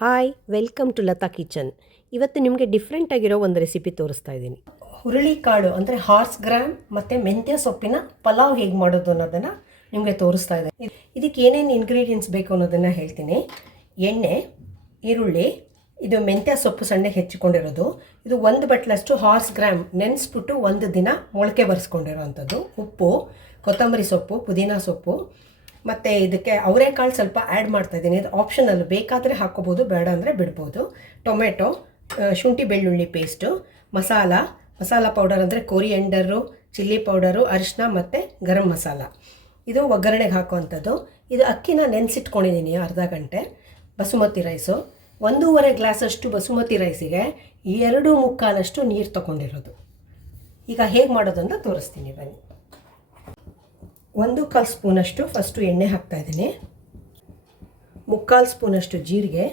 Hi welcome to Latha kitchen ಇವತ್ತು ನಿಮಗೆ different ಆಗಿರೋ ಒಂದು ರೆಸಿಪಿ ತೋರಿಸ್ತಾ ಇದ್ದೀನಿ. ಹುರುಳಿಕಾಳು, ಅಂದರೆ ಹಾರ್ಸ್ ಗ್ರಾಮ್ ಮತ್ತು ಮೆಂತ್ಯ ಸೊಪ್ಪಿನ ಪಲಾವ್ ಹೇಗೆ ಮಾಡೋದು ಅನ್ನೋದನ್ನು ನಿಮಗೆ ತೋರಿಸ್ತಾ ಇದೆ ಇದಕ್ಕೆ ಏನೇನು ಇಂಗ್ರೀಡಿಯೆಂಟ್ಸ್ ಬೇಕು ಅನ್ನೋದನ್ನು ಹೇಳ್ತೀನಿ. ಎಣ್ಣೆ, ಈರುಳ್ಳಿ, ಇದು ಮೆಂತ್ಯ ಸೊಪ್ಪು ಸಣ್ಣ ಹೆಚ್ಚಿಕೊಂಡಿರೋದು. ಇದು ಒಂದು ಬಟ್ಲಷ್ಟು ಹಾರ್ಸ್ ಗ್ರಾಮ್ ನೆನೆಸ್ಬಿಟ್ಟು ಒಂದು ದಿನ ಮೊಳಕೆ ಬರೆಸ್ಕೊಂಡಿರೋವಂಥದ್ದು ಉಪ್ಪು, ಕೊತ್ತಂಬರಿ ಸೊಪ್ಪು, ಪುದೀನ ಸೊಪ್ಪು ಮತ್ತು ಇದಕ್ಕೆ ಅವರೆಕಾಳು ಸ್ವಲ್ಪ ಆ್ಯಡ್ ಮಾಡ್ತಾ ಇದ್ದೀನಿ. ಇದು ಆಪ್ಷನಲ್ ಬೇಕಾದರೆ ಹಾಕ್ಕೋಬೋದು, ಬೇಡ ಅಂದರೆ ಬಿಡ್ಬೋದು. ಟೊಮೆಟೊ ಶುಂಠಿ ಬೆಳ್ಳುಳ್ಳಿ ಪೇಸ್ಟು ಮಸಾಲ ಮಸಾಲ ಪೌಡರ್ ಅಂದರೆ ಕೊರಿಯಂಡರು ಚಿಲ್ಲಿ ಪೌಡರು ಅರಿಶಿನ ಮತ್ತು ಗರಂ ಮಸಾಲ. ಇದು ಒಗ್ಗರಣೆಗೆ ಹಾಕುವಂಥದ್ದು. ಇದು ಅಕ್ಕಿನ ನೆನೆಸಿಟ್ಕೊಂಡಿದ್ದೀನಿ ಅರ್ಧ ಗಂಟೆ. ಬಸುಮತಿ ರೈಸು ಒಂದೂವರೆ ಗ್ಲಾಸಷ್ಟು ಬಸುಮತಿ ರೈಸಿಗೆ ಎರಡು ಮುಕ್ಕಾಲಷ್ಟು ನೀರು ತಗೊಂಡಿರೋದು. ಈಗ ಹೇಗೆ ಮಾಡೋದು ಅಂತ ತೋರಿಸ್ತೀನಿ ಬನ್ನಿ. ಒಂದು ಕಾಲು ಸ್ಪೂನಷ್ಟು ಫಸ್ಟು ಎಣ್ಣೆ ಹಾಕ್ತಾ ಇದ್ದೀನಿ. ಮುಕ್ಕಾಲು ಸ್ಪೂನಷ್ಟು ಜೀರಿಗೆ.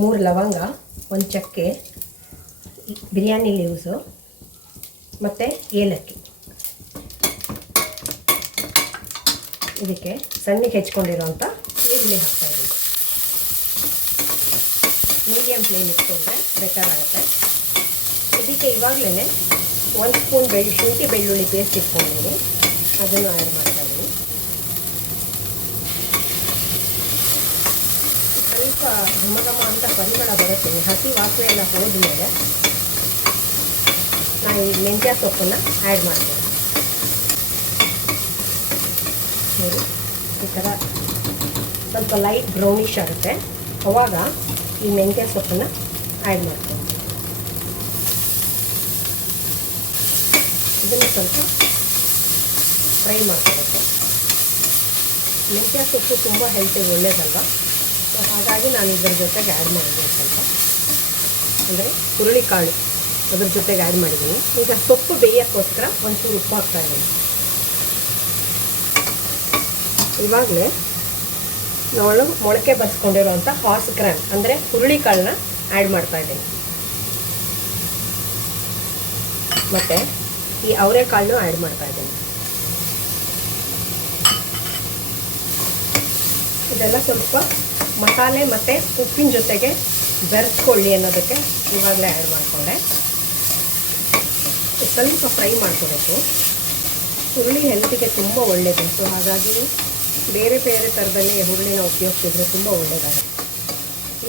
ಮೂರು ಲವಂಗ, ಒಂದು ಚಕ್ಕೆ, ಬಿರಿಯಾನಿ ಲೀವ್ಸು, ಮತ್ತು ಏಲಕ್ಕಿ. ಇದಕ್ಕೆ ಸಣ್ಣಗೆ ಹೆಚ್ಕೊಂಡಿರೋಂಥ ಈರುಳ್ಳಿ ಹಾಕ್ತಾ ಇದ್ದೀನಿ. ಮೀಡಿಯಮ್ ಫ್ಲೇಮ್ ಇಟ್ಕೊಂಡ್ರೆ ಬೆಟರ್ ಆಗುತ್ತೆ. ಇದಕ್ಕೆ ಇವಾಗಲೇ ಒಂದು ಸ್ಪೂನ್ ಬೆಳ್ಳಿ ಶುಂಠಿ, ಬೆಳ್ಳುಳ್ಳಿ ಪೇಸ್ಟ್ ಇಟ್ಕೊಂಡಿದ್ದೀನಿ. ಅದನ್ನು ಆ್ಯಡ್ ಮಾಡ್ತಾ ಇದ್ದೀನಿ. ಸ್ವಲ್ಪ ಘಮ ಅಂತ ಪರಿಮಳ ಬರುತ್ತೆ. ಹಸಿ ವಾಸನೆ ಎಲ್ಲ ಹೋದ್ಮೇಲೆ ನಾನು ಈ ಮೆಂತ್ಯ ಸೊಪ್ಪನ್ನು ಆ್ಯಡ್ ಮಾಡ್ತೀನಿ. ನೋಡಿ ಈ ಥರ ಸ್ವಲ್ಪ ಲೈಟ್ ಬ್ರೌನಿಶ್ ಆಗುತ್ತೆ. ಅವಾಗ ಈ ಮೆಂತ್ಯ ಸೊಪ್ಪನ್ನು ಆ್ಯಡ್ ಮಾಡ್ತೀನಿ. ಇದನ್ನು ಸ್ವಲ್ಪ ಫ್ರೈ ಮಾಡ್ಕೋಬೇಕು. ಮೆಂತ್ಯ ಸೊಪ್ಪು ತುಂಬ ಹೆಲ್ತಿಗೆ ಒಳ್ಳೇದಲ್ವ? ಸೊ ಹಾಗಾಗಿ ನಾನು ಇದರ ಜೊತೆಗೆ ಆ್ಯಡ್ ಮಾಡಿದ್ದೀನಿ ಸ್ವಲ್ಪ. ಅಂದರೆ ಹುರುಳಿಕಾಳು ಅದ್ರ ಜೊತೆಗೆ ಆ್ಯಡ್ ಮಾಡಿದ್ದೀನಿ. ಈಗ ಸೊಪ್ಪು ಬೇಯೋಕ್ಕೋಸ್ಕರ ಒಂಚೂರು ಉಪ್ಪು ಹಾಕ್ತಾ ಇದ್ದೀನಿ. ಇವಾಗಲೇ ನಾವು ಮೊಳಕೆ ಬಸ್ಕೊಂಡಿರುವಂಥ ಹಾರ್ಸ್ ಗ್ರಾಮ್ ಅಂದರೆ ಹುರುಳಿಕಾಳನ್ನ ಆ್ಯಡ್ ಮಾಡ್ತಾ ಇದ್ದೀನಿ. ಮತ್ತು ಈ ಅವರೆಕಾಳನ್ನು ಆ್ಯಡ್ ಮಾಡ್ತಾ ಇದ್ದೀನಿ. ಇದೆಲ್ಲ ಸ್ವಲ್ಪ ಮಸಾಲೆ ಮತ್ತು ಉಪ್ಪಿನ ಜೊತೆಗೆ ಬೆರೆಸ್ಕೊಳ್ಳಿ ಅನ್ನೋದಕ್ಕೆ ಇವಾಗಲೇ ಆ್ಯಡ್ ಮಾಡಿಕೊಂಡೆ. ಸ್ವಲ್ಪ ಫ್ರೈ ಮಾಡ್ಕೋಬೇಕು. ಹುರುಳಿ ಹೆಲ್ತಿಗೆ ತುಂಬ ಒಳ್ಳೆಯದು ಸೊ ಹಾಗಾಗಿ ಬೇರೆ ಬೇರೆ ಥರದಲ್ಲಿ ಹುರುಳಿನ ಉಪಯೋಗಿಸಿದ್ರೆ ತುಂಬ ಒಳ್ಳೆಯದಾಗುತ್ತೆ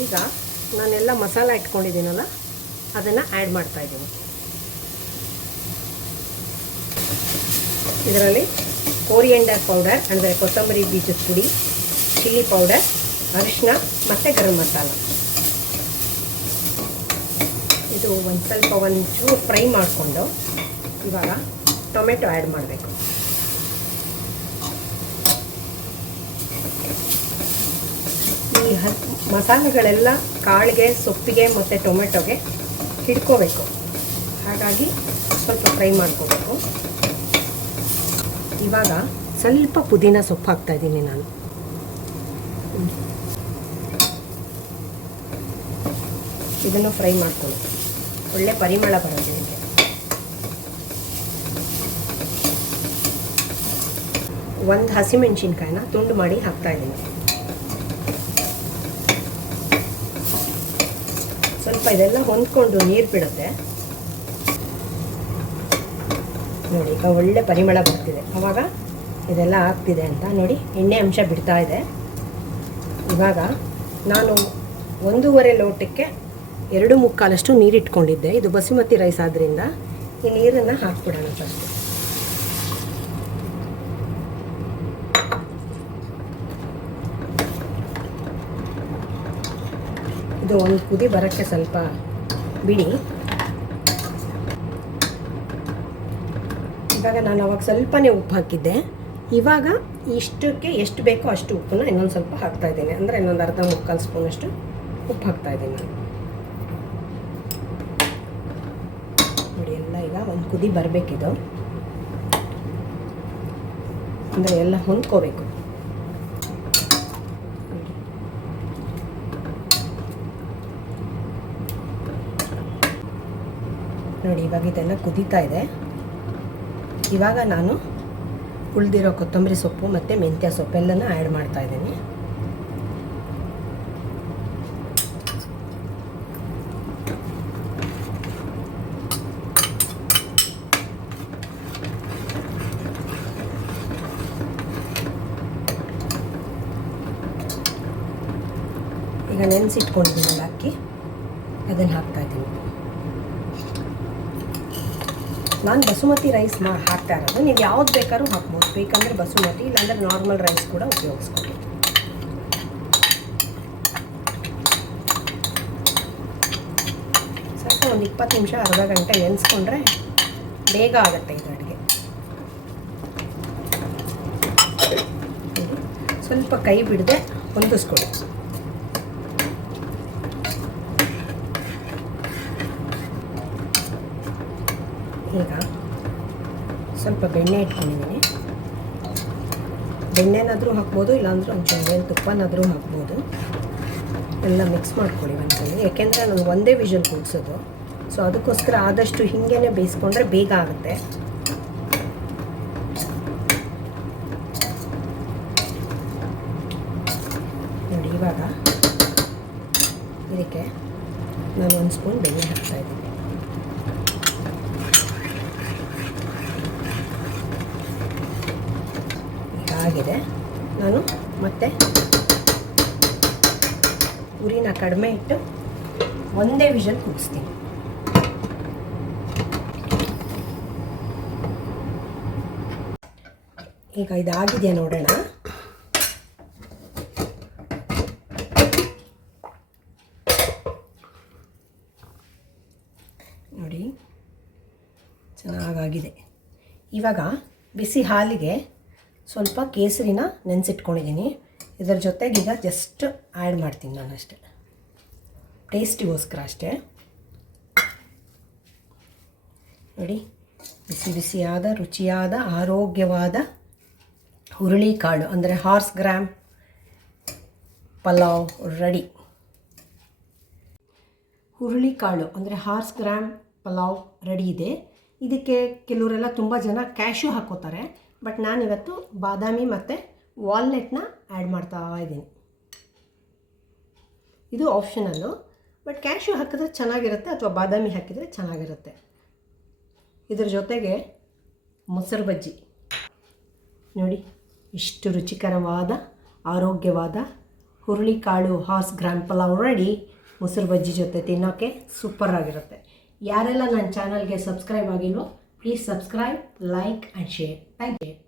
ಈಗ ನಾನೆಲ್ಲ ಮಸಾಲ ಇಟ್ಕೊಂಡಿದ್ದೀನಲ್ಲ, ಅದನ್ನು ಆ್ಯಡ್ ಮಾಡ್ತಾ ಇದರಲ್ಲಿ ಕೋರಿಯಂಡರ್ ಪೌಡರ್, ಅಂದರೆ ಕೊತ್ತಂಬರಿ ಬೀಜದ ಪುಡಿ, ಚಿಲ್ಲಿ ಪೌಡರ್ ಅರಿಶಿನ ಮತ್ತು ಗರಂ ಮಸಾಲ. ಇದು ಒಂದು ಸ್ವಲ್ಪ ಒಂಚೂರು ಫ್ರೈ ಮಾಡಿಕೊಂಡು ಇವಾಗ ಟೊಮೆಟೊ ಆ್ಯಡ್ ಮಾಡಬೇಕು. ಈ ಹ, ಮಸಾಲೆಗಳೆಲ್ಲ ಕಾಳಿಗೆ, ಸೊಪ್ಪಿಗೆ ಮತ್ತು ಟೊಮೆಟೊಗೆ ಹಿಡ್ಕೋಬೇಕು. ಹಾಗಾಗಿ ಸ್ವಲ್ಪ ಫ್ರೈ ಮಾಡ್ಕೋಬೇಕು. ಇವಾಗ ಸ್ವಲ್ಪ ಪುದೀನ ಸೊಪ್ಪು ಹಾಕ್ತಾ ಇದ್ದೀನಿ ನಾನು. ಇದನ್ನು ಫ್ರೈ ಮಾಡ್ಕೊಳ್ಳಿ. ಒಳ್ಳೆ ಪರಿಮಳ ಬರುತ್ತೆ ಇದಕ್ಕೆ. ಒಂದು ಹಸಿಮೆಣಸಿನ್ಕಾಯಿನ ತುಂಡು ಮಾಡಿ ಹಾಕ್ತಾ ಇದ್ದೀನಿ. ಸ್ವಲ್ಪ ಇದೆಲ್ಲ ಹೊಂದ್ಕೊಂಡು ನೀರು ಬಿಡುತ್ತೆ. ನೋಡಿ, ಈಗ ಒಳ್ಳೆ ಪರಿಮಳ ಬರ್ತಿದೆ. ಅವಾಗ ಇದೆಲ್ಲ ಆಗ್ತಿದೆ ಅಂತ ನೋಡಿ, ಎಣ್ಣೆ ಅಂಶ ಬಿಡ್ತಾ ಇದೆ. ಇವಾಗ ನಾನು ಒಂದೂವರೆ ಲೋಟಕ್ಕೆ ಎರಡು ಮುಕ್ಕಾಲಷ್ಟು ನೀರಿಟ್ಕೊಂಡಿದ್ದೆ. ಇದು ಬಸುಮತಿ ರೈಸ್ ಆದ್ದರಿಂದ ಈ ನೀರನ್ನು ಹಾಕ್ಬಿಡೋಣ ಫಸ್ಟ್ ಇದು ಒಂದು ಕುದಿ ಬರೋಕ್ಕೆ ಸ್ವಲ್ಪ ಬಿಡಿ. ಇವಾಗ ನಾನು ಅವಾಗ ಸ್ವಲ್ಪನೇ ಉಪ್ಪು ಹಾಕಿದ್ದೆ. ಇವಾಗ ಇಷ್ಟಕ್ಕೆ ಎಷ್ಟು ಬೇಕೋ ಅಷ್ಟು ಉಪ್ಪನ್ನ ಇನ್ನೊಂದು ಸ್ವಲ್ಪ ಹಾಕ್ತಾ ಇದ್ದೀನಿ. ಅಂದರೆ ಇನ್ನೊಂದು ಅರ್ಧ ಮುಕ್ಕಾಲು ಸ್ಪೂನಷ್ಟು ಉಪ್ಪು ಹಾಕ್ತಾ ಇದ್ದೀನಿ ನೋಡಿ, ಎಲ್ಲ ಈಗ ಒಂದು ಕುದಿ ಬರಬೇಕಿದು. ಅಂದರೆ ಎಲ್ಲ ಹೊಂದ್ಕೋಬೇಕು. ನೋಡಿ, ಇವಾಗ ಇದೆಲ್ಲ ಕುದೀತಾ ಇದೆ. ಇವಾಗ ನಾನು ಉಳಿದಿರೋ ಕೊತ್ತಂಬರಿ ಸೊಪ್ಪು ಮತ್ತು ಮೆಂತ್ಯ ಸೊಪ್ಪೆಲ್ಲನೂ ಆ್ಯಡ್ ಮಾಡ್ತಾಯಿದ್ದೀನಿ ಈಗ ನೆನೆಸಿಟ್ಕೊಂಡಿದ್ದೀನಿ ಅಕ್ಕಿ. ಅದನ್ನು ಹಾಕ್ತಾಯಿದ್ದೀನಿ ನಾನು ಬಸುಮತಿ ರೈಸ್ ಮಾ, ಹಾಕ್ತಾ ಇರೋದು. ನೀವು ಯಾವ್ದು ಬೇಕಾದ್ರೂ ಹಾಕ್ಬೋದು. ಬೇಕಂದರೆ ಬಸುಮತಿ, ಇಲ್ಲಾಂದರೆ ನಾರ್ಮಲ್ ರೈಸ್ ಕೂಡ ಉಪಯೋಗಿಸ್ಕೊಳ್ಳಿ ಸ್ವಲ್ಪ ಒಂದು ಇಪ್ಪತ್ತು ನಿಮಿಷ, ಅರ್ಧ ಗಂಟೆ ನೆನೆಸ್ಕೊಂಡ್ರೆ ಬೇಗ ಆಗುತ್ತೆ ಇದು ಅಡುಗೆ. ಸ್ವಲ್ಪ ಕೈ ಬಿಡದೆ ಹೊಂದಿಸ್ಕೊಡಿ ಈಗ ಸ್ವಲ್ಪ ಬೆಣ್ಣೆ ಇಟ್ಕೊಂಡಿದ್ದೀನಿ. ಬೆಣ್ಣೆನಾದರೂ ಹಾಕ್ಬೋದು, ಇಲ್ಲಾಂದ್ರೆ ಒಂಚೂರು ತುಪ್ಪನಾದರೂ ಹಾಕ್ಬೋದು. ಎಲ್ಲ ಮಿಕ್ಸ್ ಮಾಡ್ಕೊಳ್ಳಿ ಒಂದ್ಸಲ. ಯಾಕೆಂದರೆ ನಾನು ಒಂದೇ ವಿಷಲ್ ಕೂಡಿಸೋದು. ಸೊ ಅದಕ್ಕೋಸ್ಕರ ಆದಷ್ಟು ಹಿಂಗೇನೆ ಬೇಯಿಸ್ಕೊಂಡ್ರೆ ಬೇಗ ಆಗುತ್ತೆ. ನೋಡಿ, ಇವಾಗ ಇದಕ್ಕೆ ನಾನು ಒಂದು ಸ್ಪೂನ್ ಬೆಣ್ಣೆ ಹಾಕ್ತಾ ಇದ್ದೀನಿ ಈಗ ಆಗಿದೆ. ನಾನು ಮತ್ತೆ ಉರಿನ ಕಡಿಮೆ ಇಟ್ಟು ಒಂದೇ ವಿಷನ್ ಕುದಿಸ್ತೀನಿ. ಈಗ ಇದಾಗಿದೆಯಾ ನೋಡೋಣ. ನೋಡಿ, ಚೆನ್ನಾಗಾಗಿದೆ. ಇವಾಗ ಬಿಸಿ ಹಾಲಿಗೆ ಸ್ವಲ್ಪ ಕೇಸರಿನ ನೆನೆಸಿಟ್ಕೊಂಡಿದ್ದೀನಿ. ಇದರ ಜೊತೆಗೆ ಈಗ ಜಸ್ಟ್ ಆ್ಯಡ್ ಮಾಡ್ತೀನಿ ನಾನು ಅಷ್ಟೇ. ಟೇಸ್ಟಿಗೋಸ್ಕರ ಅಷ್ಟೇ. ನೋಡಿ, ಬಿಸಿ ಬಿಸಿಯಾದ, ರುಚಿಯಾದ, ಆರೋಗ್ಯವಾದ ಹುರುಳಿಕಾಳು ಅಂದರೆ ಹಾರ್ಸ್ ಗ್ರಾಮ್ ಪಲಾವ್ ರೆಡಿ. ಹುರುಳಿಕಾಳು ಅಂದರೆ ಹಾರ್ಸ್ ಗ್ರಾಮ್ ಪಲಾವ್ ರೆಡಿ ಇದೆ. ಇದಕ್ಕೆ ಕೆಲವರೆಲ್ಲ ತುಂಬ ಜನ ಕ್ಯಾಶ್ಯೂ ಹಾಕೋತಾರೆ ಬಟ್ ನಾನಿವತ್ತು ಬಾದಾಮಿ ಮತ್ತು ವಾಲ್ನೆಟ್ನ ಆ್ಯಡ್ ಮಾಡ್ತಾ ಇದ್ದೀನಿ. ಇದು ಆಪ್ಷನಲ್ಲು, ಬಟ್ ಕ್ಯಾಶ್ಯೂ ಹಾಕಿದ್ರೆ ಚೆನ್ನಾಗಿರುತ್ತೆ ಅಥವಾ ಬಾದಾಮಿ ಹಾಕಿದರೆ ಚೆನ್ನಾಗಿರುತ್ತೆ. ಇದ್ರ ಜೊತೆಗೆ ಮೊಸರು ಬಜ್ಜಿ. ನೋಡಿ, ಇಷ್ಟು ರುಚಿಕರವಾದ, ಆರೋಗ್ಯವಾದ ಹುರುಳಿಕಾಳು ಹಾಸ್ ಗ್ರಾಮ್ ಪಲಾವ್ ರೆಡಿ. ಮೊಸರು ಬಜ್ಜಿ ಜೊತೆ ತಿನ್ನೋಕ್ಕೆ ಸೂಪರ್ ಆಗಿರುತ್ತೆ. ಯಾರೆಲ್ಲ ನನ್ನ ಚಾನಲ್ಗೆ ಸಬ್ಸ್ಕ್ರೈಬ್ ಆಗಿಲ್ವೋ Please subscribe, like and share. Thank you.